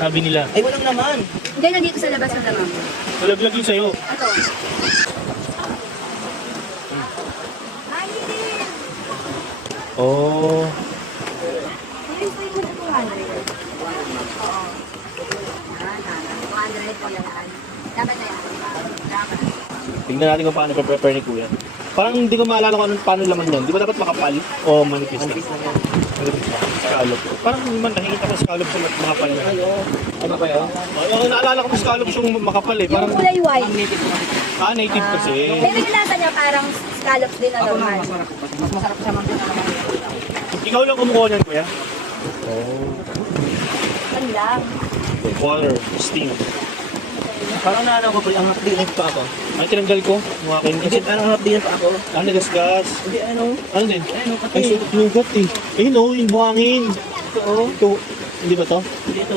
Sabi nila. Ay, walang naman. Hindi, nandito sa labas ng lamang. Malaglag yun sa'yo. Ito. Oh. Ayun po yung 200. Oo. 200 po yan. Dapat na yan. Dapat. Tingnan natin kung paano pa-prepare ni Kuya. Parang hindi ko maalala kung paano laman yan. Di ba dapat makapal? O manipis na? Manipis na yan. Manipis na. Scallop. Parang man, nakikita ko scallop sa makapal na. Ano ba yun? Oo, naalala ko scallop yung makapal eh. Yung Parang, kulay white. native kasi. Pero yung lasa niya parang scallops din na normal. Mas masarap sa mga Ikaw lang kumukuha niyan, Kuya? Oh. Ano lang. Water, steam. Parang naano ko, ang hapdiin pa ako. Ay, tinanggal ko. Mga Hindi, kinis. parang hapdiin pa ako. Ano, nagasgas. Hindi, ano? Ano din? Ano, pati. Ay, sugat eh. Ayun o, yung buhangin. Ito, oh. Ito, hindi ba to? Dito.